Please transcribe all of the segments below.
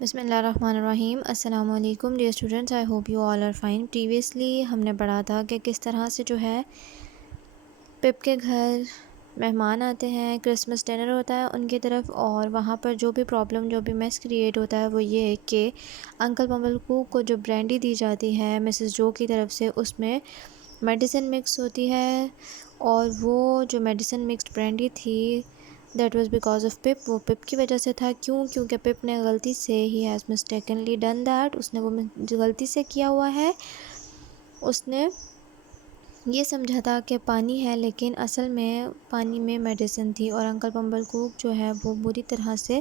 بسم اللہ الرحمن الرحیم۔ السلام علیکم dear students, I hope you all are fine. Previously ہم نے پڑھا تھا کہ کس طرح سے جو ہے پپ کے گھر مہمان آتے ہیں، کرسمس ڈنر ہوتا ہے ان کی طرف، اور وہاں پر جو بھی پرابلم جو بھی میس کریٹ ہوتا ہے وہ یہ کہ انکل بمبلکو کو جو برینڈی دی جاتی ہے مسز جو کی طرف سے، اس میں میڈیسن مکس ہوتی ہے، اور وہ جو میڈیسن مکسڈ برینڈی تھی دیٹ واز بیکاز آف پپ، وہ پپ کی وجہ سے تھا۔ کیونکہ پپ نے غلطی سے ہی ہیز مسٹیکنلی ڈن دیٹ، اس نے وہ غلطی سے کیا ہوا ہے، اس نے یہ سمجھا تھا کہ پانی ہے لیکن اصل میں پانی میں میڈیسن تھی، اور انکل بمبل کوک جو ہے وہ بری طرح سے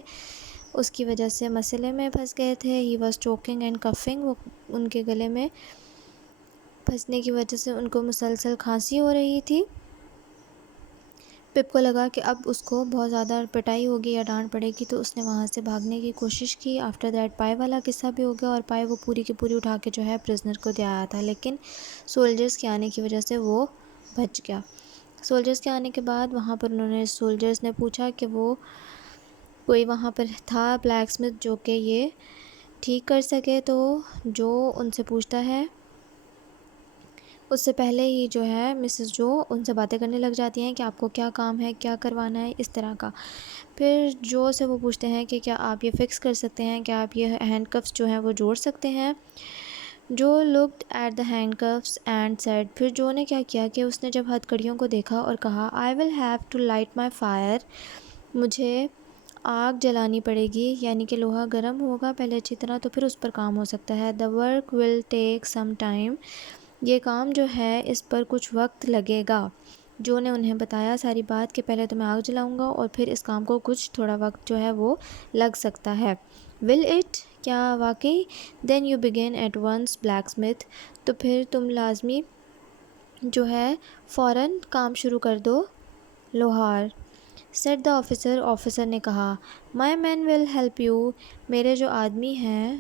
اس کی وجہ سے مسئلے میں پھنس گئے تھے۔ He was choking and coughing, وہ ان کے گلے میں پھنسنے کی وجہ سے ان کو مسلسل کھانسی ہو رہی تھی۔ پپ کو لگا کہ اب اس کو بہت زیادہ پٹائی ہوگی یا ڈانٹ پڑے گی، تو اس نے وہاں سے بھاگنے کی کوشش کی۔ آفٹر دیٹ پائے والا قصہ بھی ہو گیا، اور پائے وہ پوری کی پوری اٹھا کے جو ہے پرزنر کو دے آیا تھا، لیکن سولجرز کے آنے کی وجہ سے وہ بچ گیا۔ سولجرز کے آنے کے بعد وہاں پر سولجرز نے پوچھا کہ وہ کوئی وہاں پر تھا بلیک اسمتھ جو کہ یہ ٹھیک کر سکے، تو جو ان سے پوچھتا ہے اس سے پہلے ہی جو ہے مسز جو ان سے باتیں کرنے لگ جاتی ہیں کہ آپ کو کیا کام ہے، کیا کروانا ہے، اس طرح کا۔ پھر جو سے وہ پوچھتے ہیں کہ کیا آپ یہ فکس کر سکتے ہیں، کیا آپ یہ ہینڈ کفس جو ہیں وہ جوڑ سکتے ہیں۔ جو looked at the handcuffs and said, پھر جو نے کیا کیا کہ اس نے جب ہتھ کڑیوں کو دیکھا اور کہا I will have to light my fire, مجھے آگ جلانی پڑے گی، یعنی کہ لوہا گرم ہوگا پہلے اچھی طرح تو پھر اس پر کام ہو سکتا ہے۔ The work will take some time, یہ کام جو ہے اس پر کچھ وقت لگے گا۔ جو نے انہیں بتایا ساری بات کہ پہلے تو میں آگ جلاؤں گا اور پھر اس کام کو کچھ تھوڑا وقت جو ہے وہ لگ سکتا ہے۔ ول اٹ، کیا واقعی؟ Then you began at once blacksmith, تو پھر تم لازمی جو ہے فوراً کام شروع کر دو لوہار۔ سیٹ دا آفیسر، آفیسر نے کہا مائی مین ول ہیلپ یو، میرے جو آدمی ہیں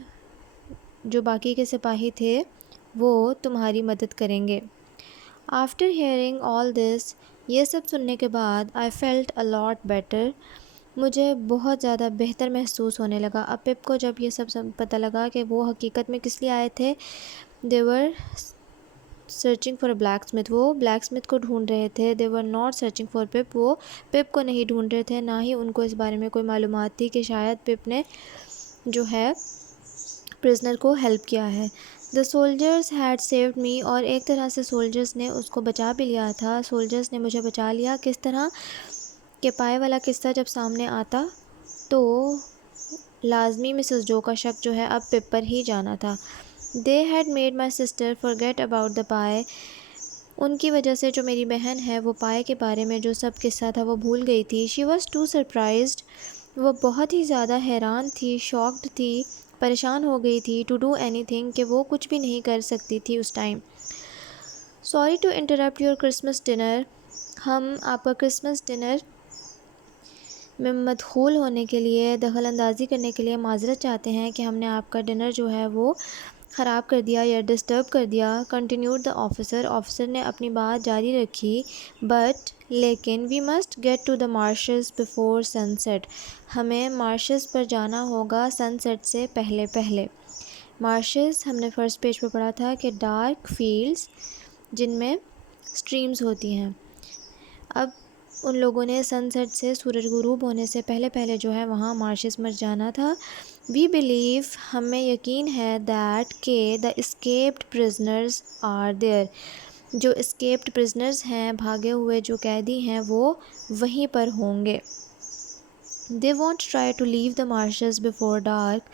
جو باقی کے سپاہی تھے وہ تمہاری مدد کریں گے۔ آفٹر ہیئرنگ آل دس، یہ سب سننے کے بعد I felt a lot better, مجھے بہت زیادہ بہتر محسوس ہونے لگا۔ اب پپ کو جب یہ سب پتہ لگا کہ وہ حقیقت میں کس لیے آئے تھے، they were searching for a blacksmith, وہ بلیک اسمتھ کو ڈھونڈ رہے تھے۔ They were not searching for pup, وہ پپ کو نہیں ڈھونڈ رہے تھے، نہ ہی ان کو اس بارے میں کوئی معلومات تھی کہ شاید پپ نے جو ہے پرزنر کو ہیلپ کیا ہے۔ The soldiers head saved me, اور ایک طرح سے سولجرز نے اس کو بچا بھی لیا تھا۔ سولجرز نے مجھے بچا لیا، کس طرح کہ پائے والا قصہ جب سامنے آتا تو لازمی مسز جو کا شک جو ہے اب پپ پر ہی جانا تھا۔ They had made my sister forget about the pie، ان کی وجہ سے جو میری بہن ہے وہ پائے کے بارے میں جو سب قصہ تھا وہ بھول گئی تھی۔ شی واز ٹو سرپرائزڈ، وہ بہت ہی زیادہ حیران تھی، شاکڈ تھی، پریشان ہو گئی تھی، ٹو ڈو اینی تھنگ، کہ وہ کچھ بھی نہیں کر سکتی تھی اس time. Sorry to interrupt your Christmas dinner, ہم آپ کا کرسمس ڈنر میں مدخول ہونے کے لیے، دخل اندازی کرنے کے لیے معذرت چاہتے ہیں کہ ہم نے آپ کا ڈنر جو ہے وہ خراب کر دیا یا ڈسٹرب کر دیا۔ کنٹینیوڈ دا آفیسر، آفیسر نے اپنی بات جاری رکھی، بٹ لیکن we must get to the marshes before sunset, ہمیں مارشز پر جانا ہوگا سن سیٹ سے پہلے پہلے۔ مارشز ہم نے فرسٹ پیج پہ پڑھا تھا کہ ڈارک فیلڈز جن میں سٹریمز ہوتی ہیں۔ اب ان لوگوں نے سن سیٹ سے، سورج غروب ہونے سے پہلے پہلے جو ہے وہاں مارشز میں جانا تھا۔ وی بلیو، ہمیں یقین ہے، دیٹ کہ دا اسکیپڈ پرزنرز آر دیئر، جو اسکیپڈ پرزنرز ہیں، بھاگے ہوئے جو قیدی ہیں، وہ وہیں پر ہوں گے۔ They won't try to leave the marshes before dark,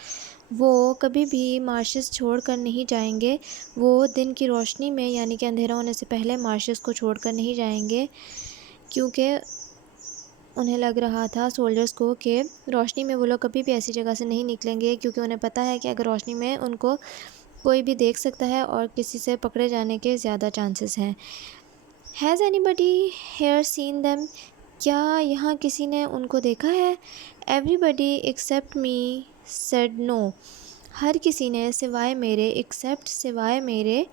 وہ کبھی بھی مارشز چھوڑ کر نہیں جائیں گے، وہ دن کی روشنی میں یعنی کہ اندھیرا ہونے سے پہلے مارشز کو چھوڑ کر نہیں جائیں گے، کیونکہ انہیں لگ رہا تھا سولجرز کو کہ روشنی میں وہ لوگ کبھی بھی ایسی جگہ سے نہیں نکلیں گے، کیونکہ انہیں پتہ ہے کہ اگر روشنی میں ان کو کوئی بھی دیکھ سکتا ہے اور کسی سے پکڑے جانے کے زیادہ چانسز ہیں۔ Has anybody here seen them, کیا یہاں کسی نے ان کو دیکھا ہے؟ Everybody except me said no, ہر کسی نے سوائے میرے، ایکسیپٹ سوائے میرے،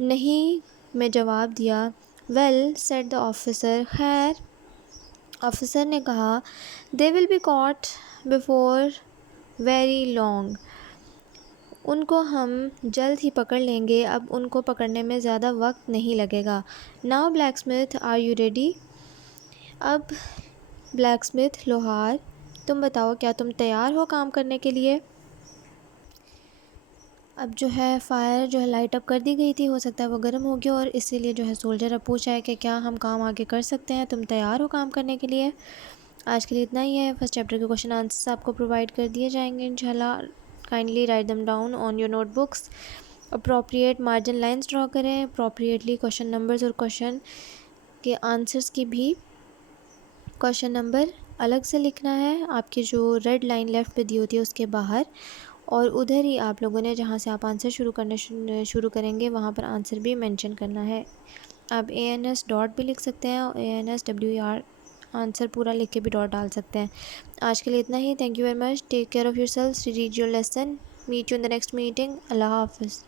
نہیں میں جواب دیا۔ ویل سیڈ دا آفیسر، خیر آفیسر نے کہا، they will be caught before very long. ان کو ہم جلد ہی پکڑ لیں گے، اب ان کو پکڑنے میں زیادہ وقت نہیں لگے گا. Now blacksmith, are you ready? اب بلیک اسمتھ لوہار، تم بتاؤ کیا تم تیار ہو کام کرنے کے لیے؟ اب جو ہے فائر جو ہے لائٹ اپ کر دی گئی تھی، ہو سکتا ہے وہ گرم ہو گیا، اور اسی لیے جو ہے سولجر اب پوچھا ہے کہ کیا ہم کام آگے کر سکتے ہیں، تم تیار ہو کام کرنے کے لیے؟ آج کے لیے اتنا ہی ہے. فرسٹ چیپٹر کے کوشچن آنسرس آپ کو پرووائڈ کر دیے جائیں گے انشاءاللہ. Kindly write them down on your notebooks. Appropriate margin lines draw کریں. اپروپریٹلی کوشچن نمبرز اور کوشچن کے آنسرس کی بھی کوشچن نمبر الگ سے لکھنا ہے، آپ کی جو ریڈ لائن لیفٹ پہ دی ہوتی ہے اس کے باہر، اور ادھر ہی آپ لوگوں نے جہاں سے آپ آنسر شروع کریں گے وہاں پر آنسر بھی مینشن کرنا ہے. آپ ANS ڈاٹ بھی لکھ سکتے ہیں، اور ANSWER آنسر پورا لکھ کے بھی ڈاٹ ڈال سکتے ہیں. آج کے لیے اتنا ہی. Thank you very much. Take care of yourself. Read your lesson. Meet you in the next meeting. اللہ حافظ.